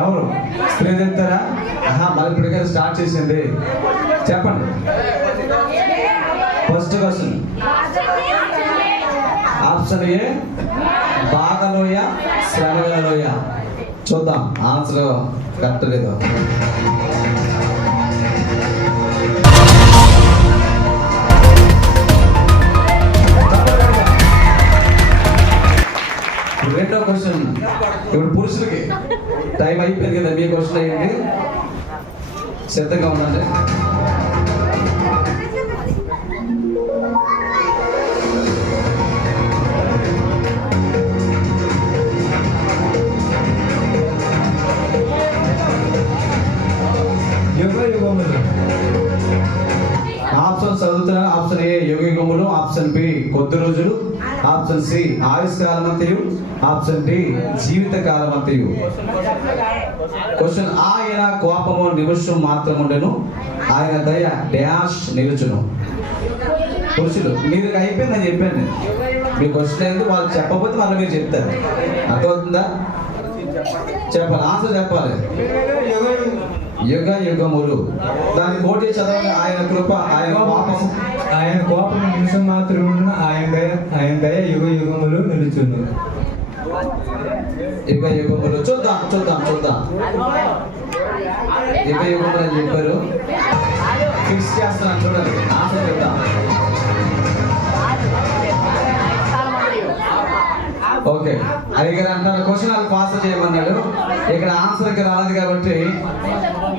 ఎవరు స్ప్రే తెస్తారా? మళ్ళీ ఇప్పుడు స్టార్ట్ చేసింది. చెప్పండి. ఫస్ట్ క్వశ్చన్ ఆప్షన్ ఏ బాధలోయ శ్రమలలోయ. చూద్దాం ఆన్సర్ కరెక్ట్ లేదు. రెండో క్వశ్చన్ ఇప్పుడు పురుషులకి టైం అయిపోయింది కదా, మీ క్వశ్చన్ అయ్యింది, సిద్ధంగా ఉండండి. ఆప్షన్ చదువుతున్నాను. ఆప్షన్ ఏ యుగ యుగములు, ఆప్షన్ బి కొద్ది రోజులు, ఆప్షన్ సి ఆయుష్కాలం అంతయు, ఆప్షన్ డి జీవిత కాలం అంతయు. క్వశ్చన్ ఆయన కోపము నిమిషం మాత్రం ఉండెను, ఆయన దయ డాష్ నిలుచును. పురుషులు మీరు అయిపోయిందని చెప్పాను. మీ క్వశ్చన్ ఏంది వాళ్ళు చెప్పకపోతే మళ్ళీ మీరు చెప్తారు. అర్థమవుతుందా? చెప్పాలి, ఆన్సర్ చెప్పాలి. యుగ యుగములు. దాన్ని కోటి చదవాలి. ఆయన కృప, ఆయన కోపం నిమిషం మాత్రం ఆయన దయ యుగ యుగములు నిలుచును. యుగ యుగములు. చూద్దాం చూద్దాం చూద్దాం. యుగ యుగములు అని చెప్పారు. ఫిక్స్ చేస్తున్నాను చూడండి. ఆన్సర్ చెప్తాం. ఓకే, అడిగారు అంటారు క్వశ్చన్ అది పాస్ చేయమన్నాడు. ఇక్కడ ఆన్సర్ ఇక్కడ రాలేదు కాబట్టి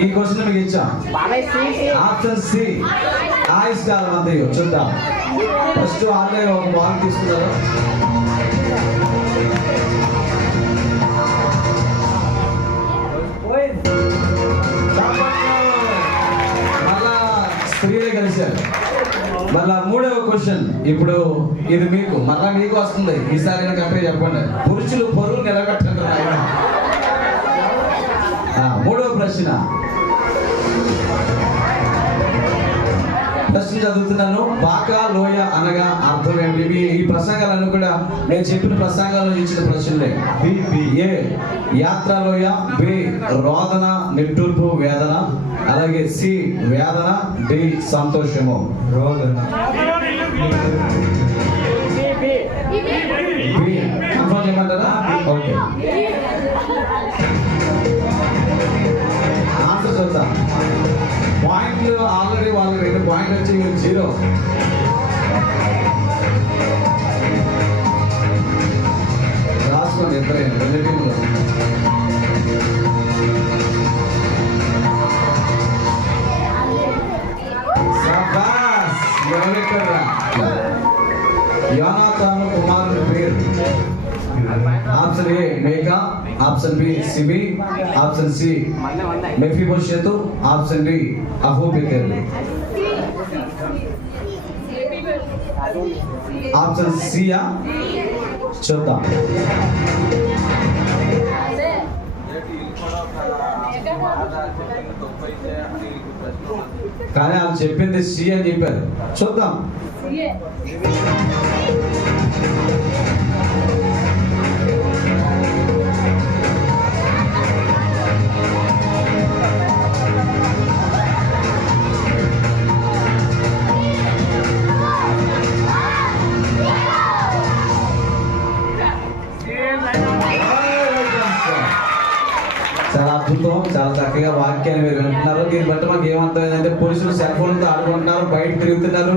ఈ క్వశ్చన్ మీకు ఇచ్చాం. ఆప్షన్ సి ఆయుష్కాలం అంతయు. చూద్దాం. ఫస్ట్ వాళ్ళే ఒక బాల్ తీసుకున్నారు. మళ్ళా స్త్రీలే కలిశారు. మళ్ళా మూడవ క్వశ్చన్ ఇప్పుడు ఇది మీకు మళ్ళా మీకు వస్తుంది. ఈసారి కరెక్ట్గా చెప్పండి. పురుషులు పొరులు నిలబెట్టండి. మూడవ ప్రశ్న చదువుతున్నాను. బాకా లోయ అనగా అర్థం ఏమిటి? ఈ ప్రసంగాలను కూడా నేను చెప్పిన ప్రసంగాల్లో ఇచ్చిన ప్రశ్నలే. ఏ యాత్రలోయ, బి రోదన నిట్టూర్పు వేదన, అలాగే సి వేదన, డి సంతోషము. రోదన. కన్ఫర్మ్ చేయమంటారా? ఓకే, ఆన్సర్ చూద్దాం. పాయింట్లు ఆల్రెడీ వాళ్ళకి 2 పాయింట్లు వచ్చి 0. రాసుకోండి ఇద్దరైనా 2 టీంలు. యోనాతాను కుమారుని పేరు. ఆప్షన్ ఏ మేకా, ఆప్షన్ బి సిబి, ఆప్షన్ సి మెఫీబోషెతు, ఆప్షన్ డి అహోబెకెరు. ఆప్షన్ సియా చూద్దాం. కానీ వాళ్ళు చెప్పింది సి అని చెప్పారు. చూద్దాం. చాలా అద్భుతం, చాలా చక్కగా వాక్యాన్ని మీరు వింటున్నారు. దీన్ని బట్టి మాకు ఏమంటే పోలీసులు సెల్ ఫోన్తో ఆడుకుంటున్నారు, బయట తిరుగుతున్నారు.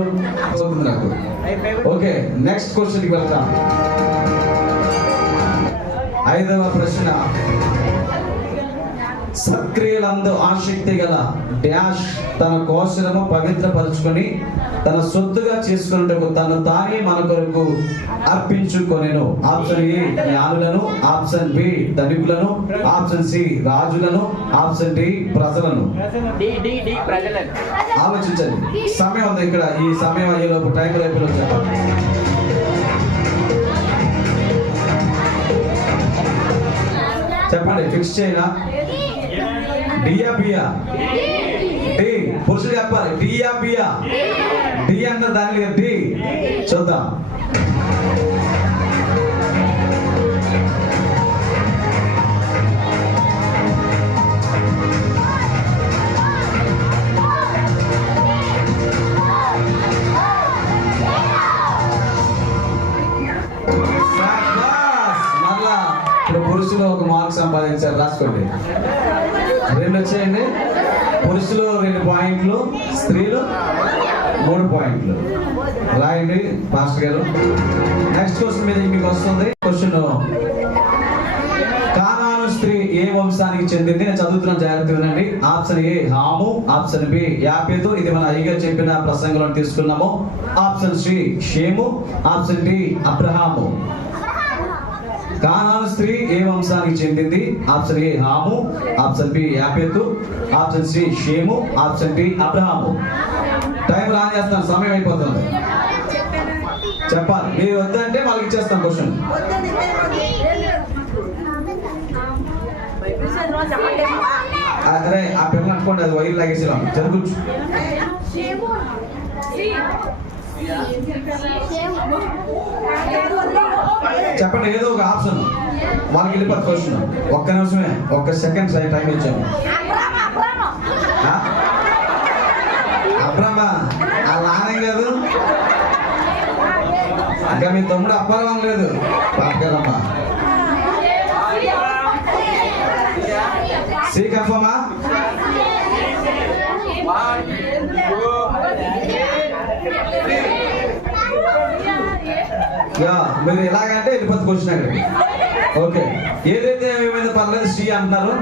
నాకు ఓకే, నెక్స్ట్ క్వశ్చన్కి వెళ్తాం. 5వ ప్రశ్న. సత్క్రియలందు ఆసక్తి గల డాష్ తన కోశలము పవిత్రపరచుకొని తన సొత్తుగా చేసుకున్నట్టుకు తను తానే మన కొరకు అర్పించుకొనెను. ఆప్షన్ ఏ జ్ఞానులను, ఆప్షన్ బి ధనికులను, ఆప్షన్ సి రాజులను, ఆప్షన్ డి ప్రజలను. ఆలోచించండి. సమయం ఉంది ఇక్కడ. ఈ సమయం అయ్యేలోపు టైం అయిపోయి చెప్పండి. ఫిక్స్ చేయనా? డియా బియా డి పురుషులు చెప్పాలి డియా బియా డి అంటే దాని డి చూద్దాం. మరలా ఇప్పుడు పురుషులు ఒక మార్క్ సంపాదించారు, రాసుకోండి. 2 వచ్చాయండి. పురుషులు 2 పాయింట్లు, స్త్రీలు 3 పాయింట్లు. రాయండి పాస్టర్ గారు. నెక్స్ట్ క్వశ్చన్ మీద మీకు వస్తుంది. క్వశ్చన్, కానాను స్త్రీ ఏ వంశానికి చెందింది? నేను చదువుతున్నాను, జాగ్రత్తగా వినండి. ఆప్షన్ ఏ హాము, ఆప్షన్ బి యాపెతు, ఇది మన అయ్యగా చెప్పిన ప్రసంగంలో తీసుకున్నాము. ఆప్షన్ సి షేము, ఆప్షన్ డి అబ్రహాము. కానాను స్త్రీ ఏ వంశానికి చెందింది? ఆప్షన్ ఏ హాము, ఆప్షన్ బి యాపెతు, ఆప్షన్ సి షేము, ఆప్షన్ డి అబ్రహాము. టైం రాన్ చేస్తాను, సమయం అయిపోతుంది. చెప్పాలి. మీరు వద్దంటే వాళ్ళకి ఇచ్చేస్తాం క్వశ్చన్. అరే ఆ పిల్లలు అనుకోండి, అది వైర్ లాగేసి జరుగుచ్చు. చెప్పండి ఏదో ఒక ఆప్షన్. వాళ్ళకి వెళ్ళిపోతుంది క్వశ్చన్. ఒక్క నిమిషమే, ఒక్క సెకండ్ టైం ఇచ్చాము. అబ్రహ్మ ఆ నానే కాదు, ఇంకా మీ తమ్ముడు అప్పారం లేదు. పాపకరమ్మ సి కన్ఫర్మా? మీరు ఎలాగంటే వెళ్ళిపోతుంది క్వశ్చన్ అక్కడ. ఓకే, ఏదైతే ఏమైంది పర్లేదు, సి అంటున్నారు.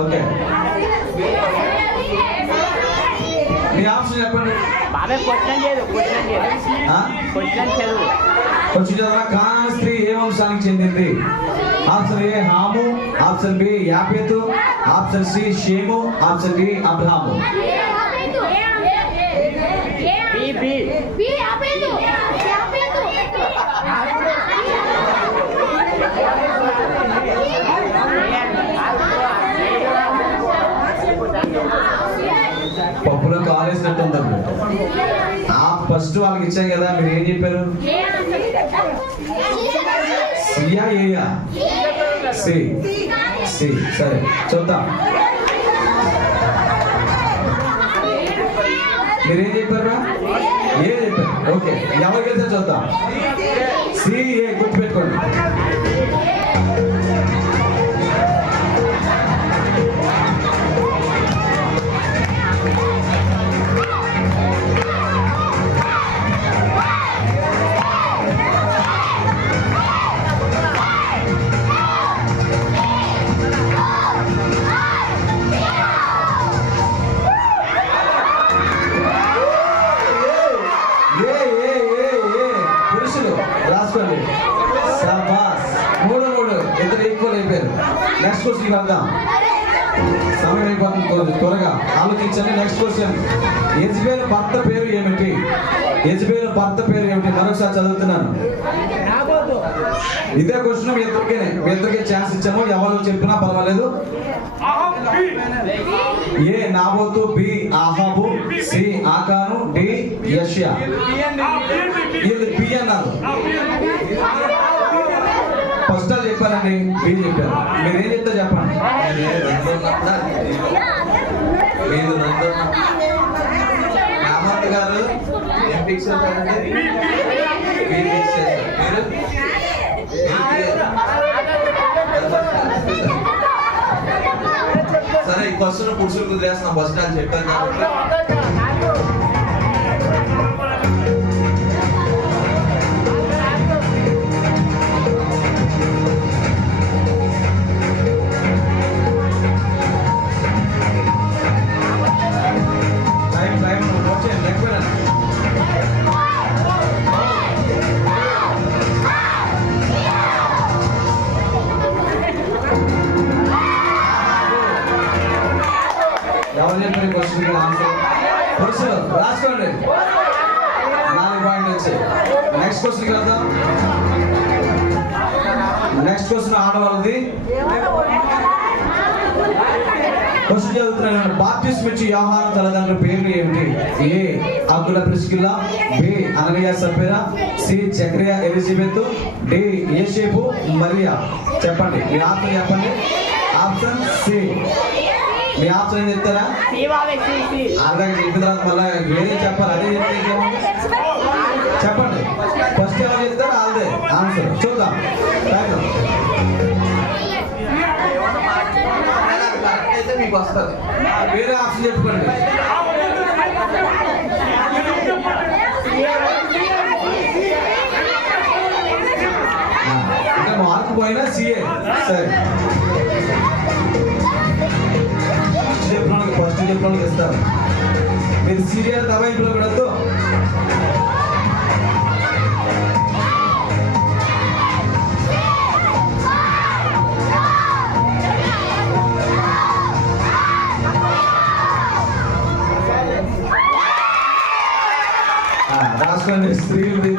ఓకే, మీ ఆప్షన్ చెప్పండి. కొంచెం చదవరా. కానాను స్త్రీ ఏ వంశానికి చెందింది? ఆప్షన్ ఏ హాము, ఆప్షన్ బి యాపెతు, ఆప్షన్ సి షేము, ఆప్షన్ డి అబ్రహాము. పప్పులో కాలేసినట్టుంది. ఫస్ట్ వాళ్ళకి ఇచ్చాం కదా, మీరు ఏం చెప్పారు? సియా ఏయా? సి. సి. సరే చూద్దాం. మీరేం చెప్పారా? ఏ చెప్పారు? ఓకే, ఎవరికి వెళ్తే చూద్దాం. సి ఏ గుర్తుపెట్టుకోండి. రాసుకోండి. సబాస్. 3 ఇద్దరు ఈక్వల్ అయిపోయారు. నెక్స్ట్ క్వశ్చన్ వెళ్దాం, సమయం అయిపోతుంది. త్వరగా ఆలోచించండి. నెక్స్ట్ క్వశ్చన్, యెజబెలు భర్త పేరు ఏమిటి? యెజబెలు భర్త పేరు ఏమిటి? మరొకసారి చదువుతున్నాను. ఇదే క్వశ్చన్ మీ ఇద్దరికే ఛాన్స్ ఇచ్చాము. ఎవరు చెప్పినా పర్వాలేదు. ఏ నాబోతు, బి ఆహాబు, సి ఆకాను, డి యెషయా. ఇది బి అన్నారు. ఫస్ట్ ఆల్ చెప్పారండి, బి చెప్పారు. మీరు ఏం చెప్తే చెప్పండి. రామత్ గారు ఏం ఫిక్స్ అవుతారండి? సరే, ఈ క్వశ్చన్ పురుషులు కుదిరేస్తున్నాం. ఫస్ట్ ఆల్ చెప్పారు కాబట్టి ఎవరు చెప్పారు క్వశ్చన్ ఆన్సర్? పురుషులు వచ్చాయి. నెక్స్ట్ క్వశ్చన్కి వెళ్దాం. నెక్స్ట్ క్వశ్చన్ ఆడవాళ్ళది. క్వశ్చన్ చదువుతున్నాను. బాప్టిస్ట్ ఇచ్చి యోహాను తల్లిదండ్రుల పేర్లు ఏమిటి? ఏ అకుల ప్రిస్కిల్లా, బి అననీయ సఫీరా, సి చక్రియా ఎలిజబెత్, డి యేసేపు మరియా. చెప్పండి, మీ ఆప్షన్ చెప్పండి. Option C. మీ ఆప్షన్ ఏం చెప్తారా? అలాగే చెప్పిన తర్వాత మళ్ళీ వేరే చెప్పాలి. అదే చెప్తే చెప్పండి. ఫస్ట్ ఎవరు చెప్తారు అదే ఆన్సర్. చూద్దాం. మీకు వస్తుంది. వేరే ఆప్షన్ చెప్పుకోండి. ఇంకా మార్కు పోయినా సిఏ. సరే, ఫస్ట్ చెప్పడానికి ఇస్తారు. మీరు సీరియల్ దబాయింపులో పెడద్దు. రాసుకోండి. స్త్రీలది